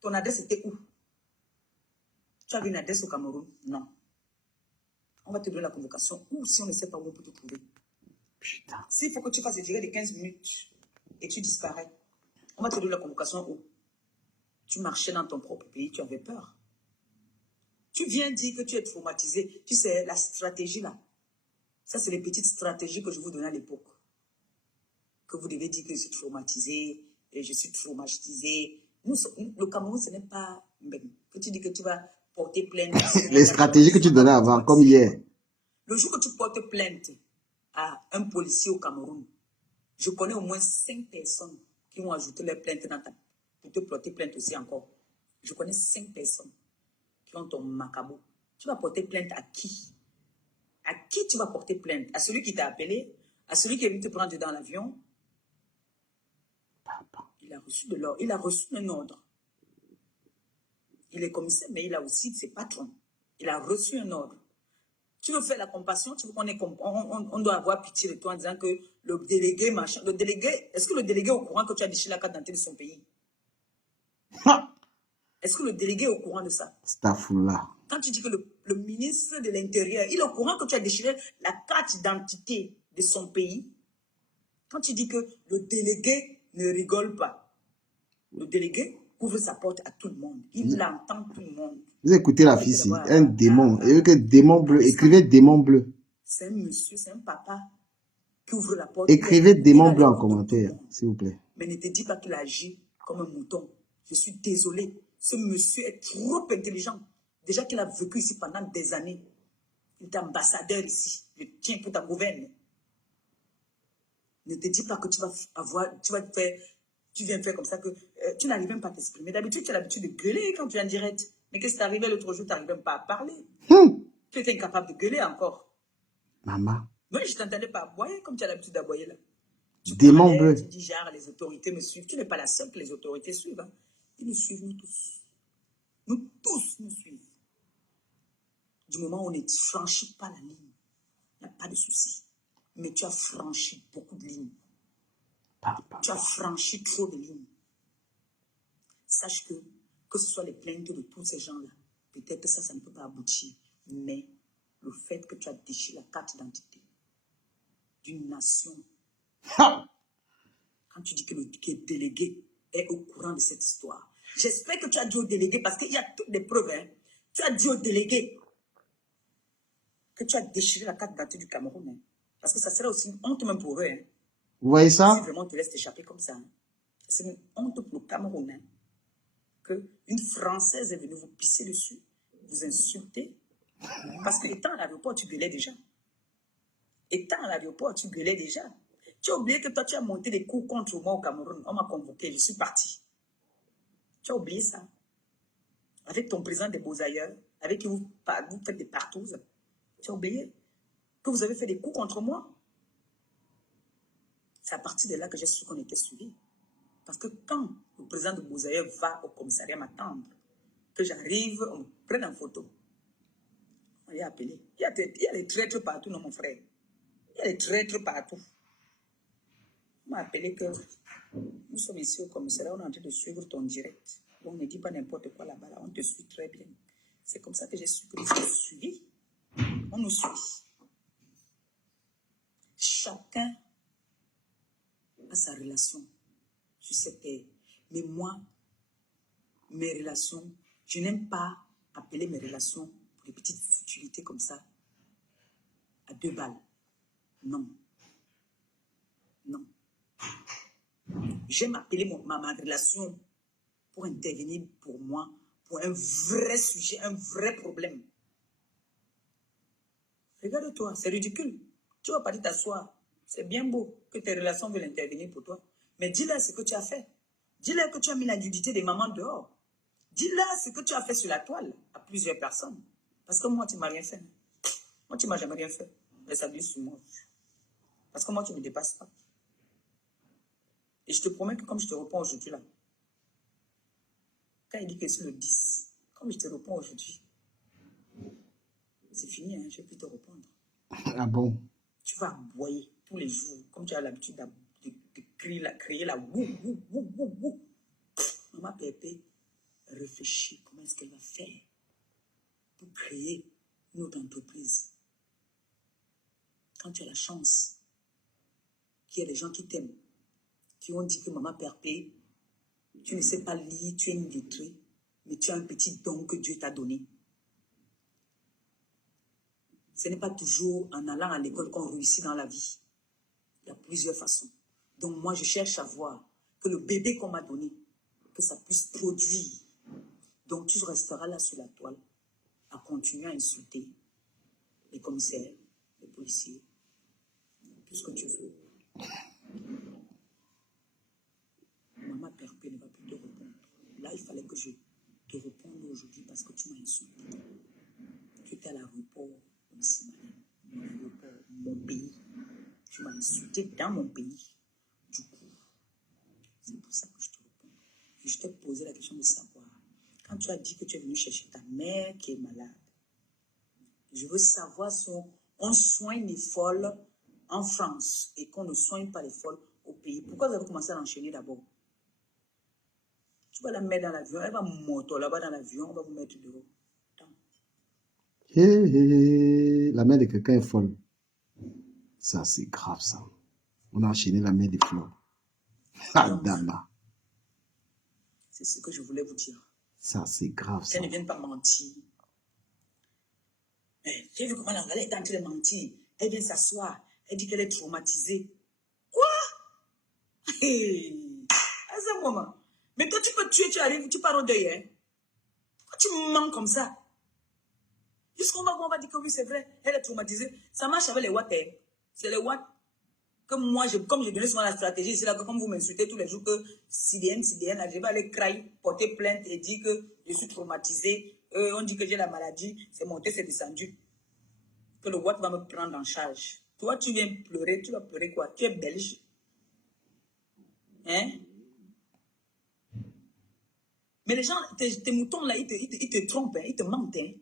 Ton adresse était où? Tu avais une adresse au Cameroun? Non. On va te donner la convocation. Ou si on ne sait pas où on peut te trouver. Putain. S'il faut que tu fasses des durées de 15 minutes et tu disparais, on va te donner la convocation où? Tu marchais dans ton propre pays, tu avais peur. Tu viens dire que tu es traumatisé. Tu sais, la stratégie là. Ça, c'est les petites stratégies que je vous donnais à l'époque. Que vous devez dire que je suis traumatisé, et je suis traumatisé. Le Cameroun, ce n'est pas... Que tu dis que tu vas porter plainte. Les stratégies que tu donnais avant, comme hier. Le jour que tu portes plainte à un policier au Cameroun, je connais au moins 5 personnes qui vont ajouter leur plainte pour te porter plainte aussi encore. Je connais 5 personnes qui ont ton macabo. Tu vas porter plainte à qui? À qui tu vas porter plainte? À celui qui t'a appelé? À celui qui est venu te prendre dans l'avion? Il a reçu de l'ordre. Il a reçu un ordre. Il est commissaire, mais il a aussi ses patrons. Il a reçu un ordre. Tu veux faire la compassion, tu veux on doit avoir pitié de toi en disant que le délégué, machin, le délégué, est-ce que le délégué est au courant que tu as déchiré la carte d'identité de son pays? Est-ce que le délégué est au courant de ça? Stafoula. Quand tu dis que le ministre de l'Intérieur, il est au courant que tu as déchiré la carte d'identité de son pays. Quand tu dis que le délégué ne rigole pas, le délégué ouvre sa porte à tout le monde. Il entend tout le monde. Vous écoutez la fille ici, un démon. Et que démon bleu, écrivez démon bleu. C'est un monsieur, c'est un papa qui ouvre la porte. Écrivez démon bleu en commentaire, s'il vous plaît. Mais ne te dis pas qu'il agit comme un mouton. Je suis désolé. Ce monsieur est trop intelligent. Déjà qu'il a vécu ici pendant des années. Il est ambassadeur ici. Je tiens pour ta gouverne. Ne te dis pas que tu vas avoir, tu viens faire comme ça que tu n'arrives même pas à t'exprimer. D'habitude, tu as l'habitude de gueuler quand tu es en direct. Mais qu'est-ce qui t'est arrivé l'autre jour, tu n'arrives même pas à parler. Tu étais incapable de gueuler encore. Maman. Moi, je ne t'entendais pas aboyer comme tu as l'habitude d'aboyer là. Démon bleu. Tu dis, genre, les autorités me suivent. Tu n'es pas la seule que les autorités suivent. Hein. Ils nous suivent, nous tous. Nous tous nous suivent. Du moment où on ne franchit pas la ligne, il n'y a pas de souci. Mais tu as franchi beaucoup de lignes. Tu as franchi trop de lignes. Sache que ce soit les plaintes de tous ces gens-là, peut-être que ça ne peut pas aboutir. Mais le fait que tu as déchiré la carte d'identité d'une nation, quand tu dis que le délégué est au courant de cette histoire, j'espère que tu as dit au délégué, parce qu'il y a toutes les preuves, hein, tu as dit au délégué que tu as déchiré la carte d'identité du Cameroun. Hein, parce que ça serait aussi une honte même pour eux. Hein, vous voyez ça? Si vraiment on te laisse t'échapper comme ça. Hein, c'est une honte pour le Cameroun. Hein, qu'une Française est venue vous pisser dessus, vous insulter. Parce que étant à l'aéroport, tu gueulais déjà. Étant à l'aéroport, tu gueulais déjà. Tu as oublié que toi, tu as monté des coups contre moi au Cameroun. On m'a convoqué, je suis parti. Tu as oublié ça. Avec ton président des Beaux-Ailleurs, avec qui vous faites des partous. Tu as oublié que vous avez fait des coups contre moi. C'est à partir de là que j'ai su qu'on était suivis. Parce que quand le président de Beaux-Ailleurs va au commissariat m'attendre, que j'arrive, on me prenne en photo. On est appelé. Il y a des traîtres partout, non, mon frère. Il y a des traîtres partout. On m'a appelé que nous sommes ici au commissariat, on est en train de suivre ton direct. On ne dit pas n'importe quoi là-bas, là. On te suit très bien. C'est comme ça que j'ai su que nous sommes suivis. On nous suit. Chacun a sa relation sur cette terre. Mais moi, mes relations, je n'aime pas appeler mes relations pour des petites futilités comme ça à 2 balles. Non. Non. J'aime appeler ma relation pour intervenir pour moi, pour un vrai sujet, un vrai problème. Regarde-toi, c'est ridicule. Tu vas partir t'asseoir. C'est bien beau que tes relations veulent intervenir pour toi. Mais dis-leur ce que tu as fait. Dis-leur que tu as mis la nudité des mamans dehors. Dis-leur ce que tu as fait sur la toile à plusieurs personnes. Parce que moi, tu ne m'as rien fait. Moi, tu ne m'as jamais rien fait. Mais ça glisse sur moi. Parce que moi, tu ne me dépasses pas. Et je te promets que comme je te réponds aujourd'hui là, quand il dit que c'est le 10, comme je te réponds aujourd'hui, c'est fini, hein, je ne vais plus te répondre. Ah bon? Tu vas aboyer tous les jours, comme tu as l'habitude de crier la wou, wou, wou, wou, wou. Maman Pépé, réfléchir comment est-ce qu'elle va faire pour créer une autre entreprise. Quand tu as la chance qu'il y a des gens qui t'aiment, qui ont dit que maman Perpé, tu ne sais pas lire, tu es une détruite, mais tu as un petit don que Dieu t'a donné. Ce n'est pas toujours en allant à l'école qu'on réussit dans la vie. Il y a plusieurs façons. Donc moi, je cherche à voir que le bébé qu'on m'a donné, que ça puisse produire. Donc tu resteras là sur la toile à continuer à insulter les commissaires, les policiers, tout ce que tu veux. Maman Perpé ne va plus te répondre. Là, il fallait que je te réponde aujourd'hui parce que tu m'as insulté. Tu étais à l'aéroport, mon pays. Tu m'as insulté dans mon pays. Du coup, c'est pour ça que je te réponds. Et je t'ai posé la question de savoir. Quand tu as dit que tu es venu chercher ta mère qui est malade, je veux savoir si on soigne les folles en France et qu'on ne soigne pas les folles au pays. Pourquoi vous avez commencé à l'enchaîner d'abord? Tu vas la mettre dans l'avion, elle va monter là-bas dans l'avion, on va vous mettre dehors. La mère de quelqu'un est folle. Ça, c'est grave, ça. On a enchaîné la mère des fleurs. Adama. C'est ce que je voulais vous dire. Ça, c'est grave, ça. Qu'elle ne vienne pas mentir. Tu as vu comment elle est en train de mentir? Elle vient s'asseoir. Elle dit qu'elle est traumatisée. Quoi? C'est un moment. Mais toi, tu peux tuer, tu arrives, tu pars au deuil. Hein? Pourquoi tu mens comme ça? Jusqu'on va dire que oui, c'est vrai, elle est traumatisée. Ça marche avec les watts. Hein? C'est les watts que moi, comme je donnais souvent la stratégie, c'est là que comme vous m'insultez tous les jours que Sidienne, je vais aller crailler, porter plainte et dire que je suis traumatisée. On dit que j'ai la maladie, c'est monté, c'est descendu. Que le watt va me prendre en charge. Toi, tu viens pleurer, tu vas pleurer quoi? Tu es belge. Hein? Mais les gens, tes moutons là, ils te trompent, hein, ils te mentent. Hein?